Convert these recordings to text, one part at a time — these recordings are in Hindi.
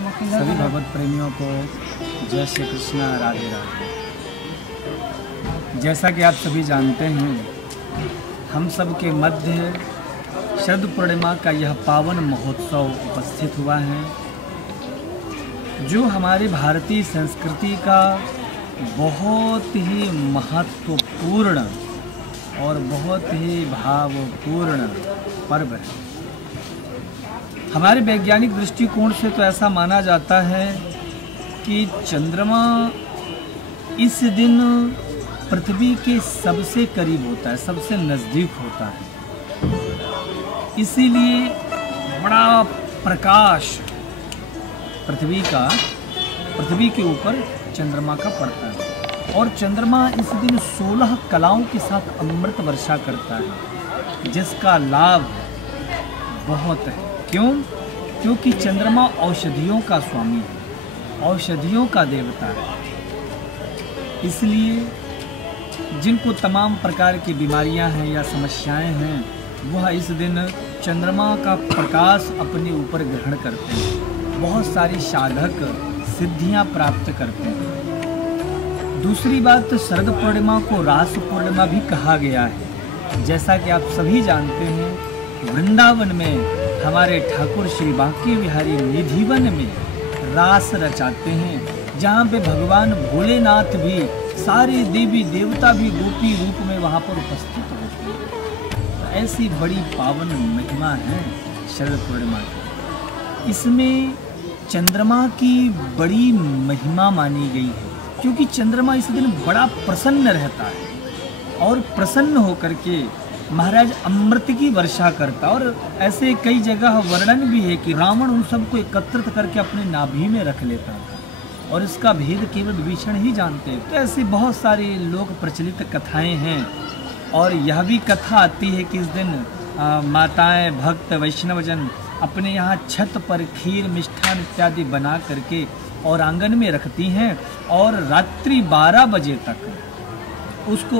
सभी भगवत प्रेमियों को जय श्री कृष्णा, राधे राधे। जैसा कि आप सभी जानते हैं, हम सब के मध्य शरद पूर्णिमा का यह पावन महोत्सव उपस्थित हुआ है, जो हमारी भारतीय संस्कृति का बहुत ही महत्वपूर्ण और बहुत ही भावपूर्ण पर्व है। हमारे वैज्ञानिक दृष्टिकोण से तो ऐसा माना जाता है कि चंद्रमा इस दिन पृथ्वी के सबसे करीब होता है, सबसे नज़दीक होता है। इसीलिए बड़ा प्रकाश पृथ्वी के ऊपर चंद्रमा का पड़ता है, और चंद्रमा इस दिन 16 कलाओं के साथ अमृत वर्षा करता है, जिसका लाभ बहुत है। क्यों? क्योंकि चंद्रमा औषधियों का स्वामी है, औषधियों का देवता है। इसलिए जिनको तमाम प्रकार की बीमारियां हैं या समस्याएं हैं, वह इस दिन चंद्रमा का प्रकाश अपने ऊपर ग्रहण करते हैं। बहुत सारी साधक सिद्धियां प्राप्त करते हैं। दूसरी बात, शरद पूर्णिमा को रास पूर्णिमा भी कहा गया है। जैसा कि आप सभी जानते हैं, वृंदावन में हमारे ठाकुर श्री बांके बिहारी निधिवन में रास रचाते हैं, जहाँ पे भगवान भोलेनाथ भी, सारे देवी देवता भी गोपी रूप में वहाँ पर उपस्थित होते हैं। ऐसी बड़ी पावन महिमा है शरद पूर्णिमा की। इसमें चंद्रमा की बड़ी महिमा मानी गई है, क्योंकि चंद्रमा इस दिन बड़ा प्रसन्न रहता है, और प्रसन्न होकर के महाराज अमृत की वर्षा करता। और ऐसे कई जगह वर्णन भी है कि रावण उन सबको एकत्रित करके अपने नाभि में रख लेता था, और इसका भेद केवल विभीषण ही जानते हैं। तो ऐसी बहुत सारी लोक प्रचलित कथाएं हैं, और यह भी कथा आती है कि इस दिन माताएं, भक्त, वैष्णवजन अपने यहाँ छत पर खीर, मिष्ठान इत्यादि बना करके और आंगन में रखती हैं, और रात्रि 12 बजे तक उसको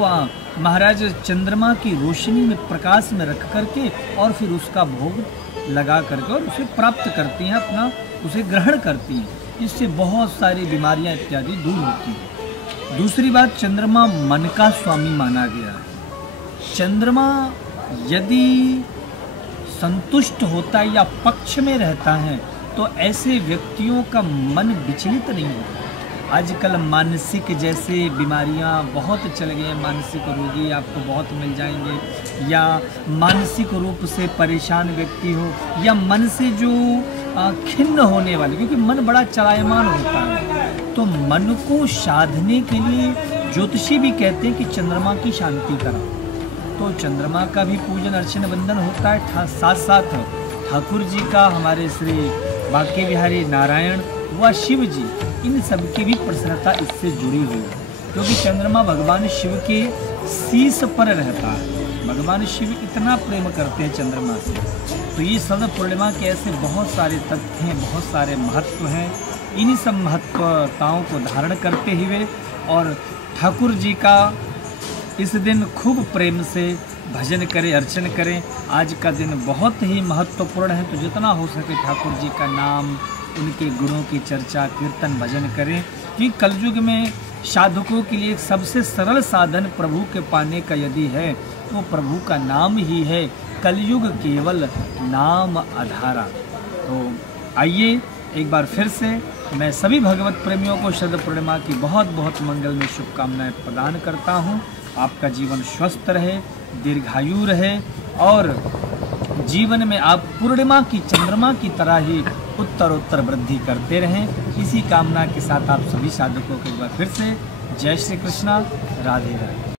महाराज चंद्रमा की रोशनी में, प्रकाश में रख करके, और फिर उसका भोग लगा करके और उसे प्राप्त करती हैं, अपना उसे ग्रहण करती हैं। इससे बहुत सारी बीमारियां इत्यादि दूर होती हैं। दूसरी बात, चंद्रमा मन का स्वामी माना गया है। चंद्रमा यदि संतुष्ट होता है या पक्ष में रहता है, तो ऐसे व्यक्तियों का मन विचलित नहीं होता। आजकल मानसिक जैसे बीमारियां बहुत चल गई हैं, मानसिक रोगी आपको बहुत मिल जाएंगे, या मानसिक रूप से परेशान व्यक्ति हो, या मन से जो खिन्न होने वाले, क्योंकि मन बड़ा चलायमान होता है। तो मन को साधने के लिए ज्योतिषी भी कहते हैं कि चंद्रमा की शांति करा। तो चंद्रमा का भी पूजन अर्चन वंदन होता है, साथ साथ ठाकुर जी का, हमारे श्री बांके बिहारी नारायण व शिव जी, इन सब की भी प्रसन्नता इससे जुड़ी हुई है, क्योंकि चंद्रमा भगवान शिव के शीश पर रहता है। भगवान शिव इतना प्रेम करते हैं चंद्रमा से। तो ये शरद पूर्णिमा के ऐसे बहुत सारे तथ्य हैं, बहुत सारे महत्व हैं। इन्हीं सब महत्वताओं को धारण करते हुए और ठाकुर जी का इस दिन खूब प्रेम से भजन करें, अर्चन करें। आज का दिन बहुत ही महत्वपूर्ण है, तो जितना हो सके ठाकुर जी का नाम, उनके गुणों की चर्चा, कीर्तन, भजन करें। कि कलयुग में साधकों के लिए सबसे सरल साधन प्रभु के पाने का यदि है, तो प्रभु का नाम ही है। कलयुग केवल नाम आधारा। तो आइए एक बार फिर से मैं सभी भगवत प्रेमियों को शरद पूर्णिमा की बहुत बहुत मंगलमय शुभकामनाएं प्रदान करता हूं। आपका जीवन स्वस्थ रहे, दीर्घायु रहे, और जीवन में आप पूर्णिमा की, चंद्रमा की तरह ही उत्तरोत्तर वृद्धि करते रहें। इसी कामना के साथ आप सभी साधकों को एक बार फिर से जय श्री कृष्णा, राधे राधे।